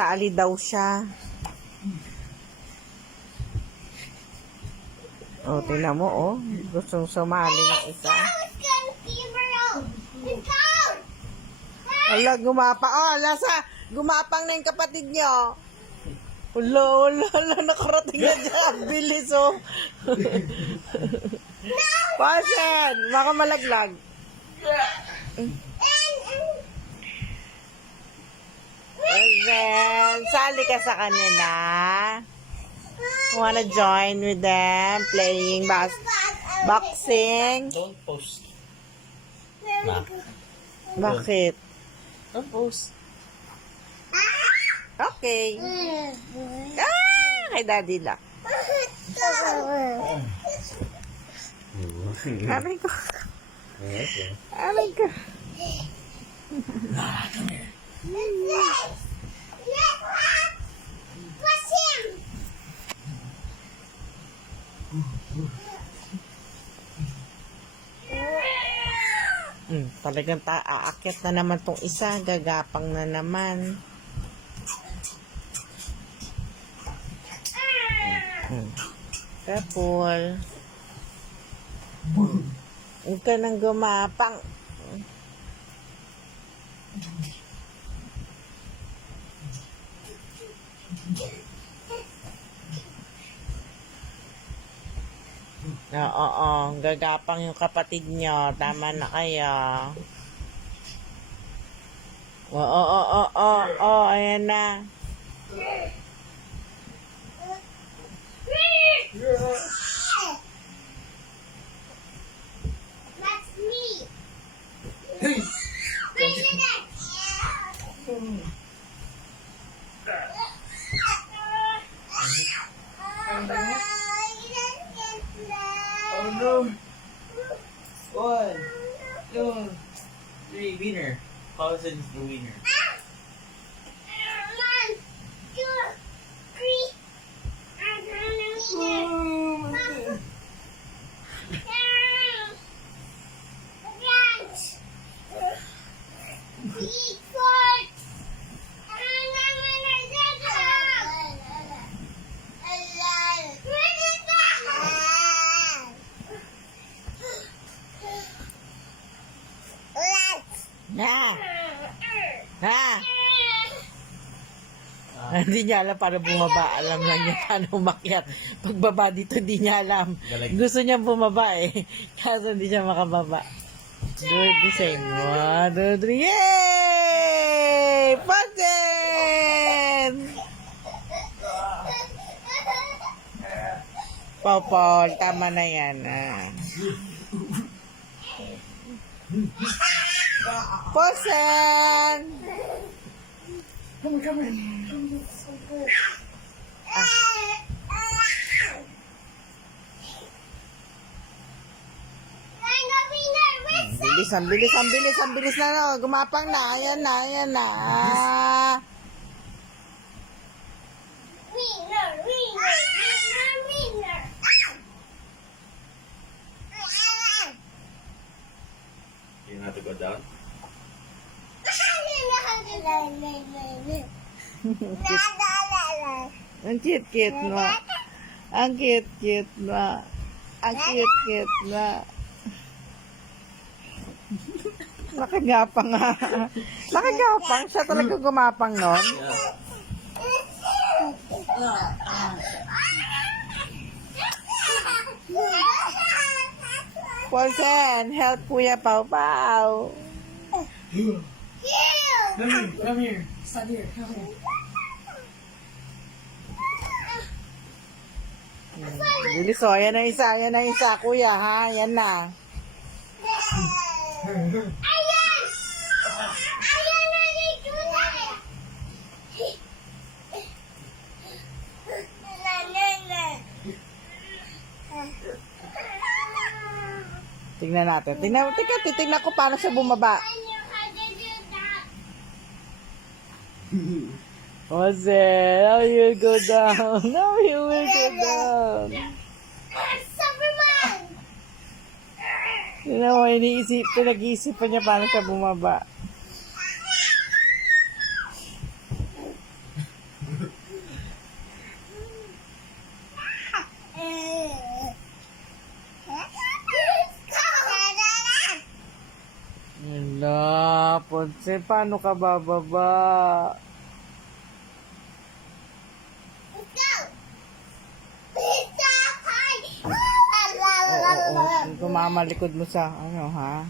Sasali daw siya. O, tingnan mo, oh. Gustong sumali ng isa. Ala, gumapang. Oh, gumapang na yung kapatid niyo. Wala, nakarating na dyan. Bilis, oh. Pasen, baka malaglag. And then, sali ka sa kanila. Wanna join with them playing boxing? Don't post. Bakit? Don't post. Okay. Kay Daddy lang. Aray ko. Aray ko. Come here. Talagang aakyat na naman tong isa. Gagapang na naman. Careful. Huwag ka nang gumapang. Oo, gagapang yung kapatid nyo. Tama na kayo. Oo, ayan na. That's me. Hey! Oh no! 1, 2, 3, winner. Paulson is the winner. 1, 2, 3. Hindi niya alam para bumaba. Alam lang niya paano umakyat. Pagbaba dito, hindi niya alam. Galing. Gusto niya bumaba eh. Kaso hindi siya makababa. Do it the same. 1, 2, 3. Yay! Pagin! Paul, tama na yan. Posen! Come here. Bilis na, no. Gumapang na. Ayan na. Winner. You have to go down. Ang cute mo. Ang cute mo. Nakagapang nga. Nakagapang. Siya talaga gumapang nun. Paulson, help Kuya Pau Pau. Come here. Stand here. Come here. Bilis o. Yan na isa. Kuya ha. Yan na. Tingnan natin. Titignan ko paano siya bumaba. Jose, now you go down. Now you will go down. Superman! Tingnan mo, pinag-iisipan niya paano siya bumaba. Wala, Ponce, paano ka bababa? Let's go. Let's go. Oo, tumama likod mo sa, ano ha?